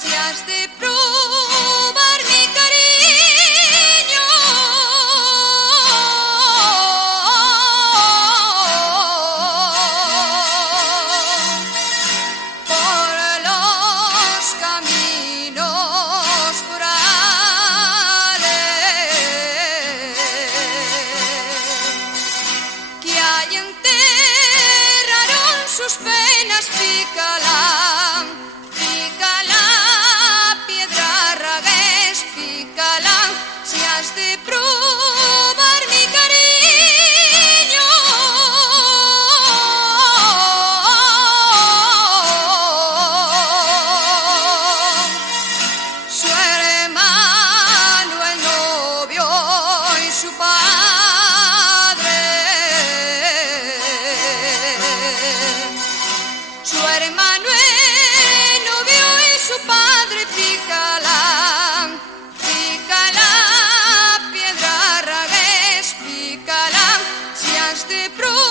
si has de probar mi cariño. Por los caminos rurales que hay enterraron sus penas, pícala, pícala, piedra ragués, pícala, si has de probar mi cariño. Su hermano el novio y su padre, su hermano el novio y su padre, pícala, pícala, piedra ragués, pícala, si has de probar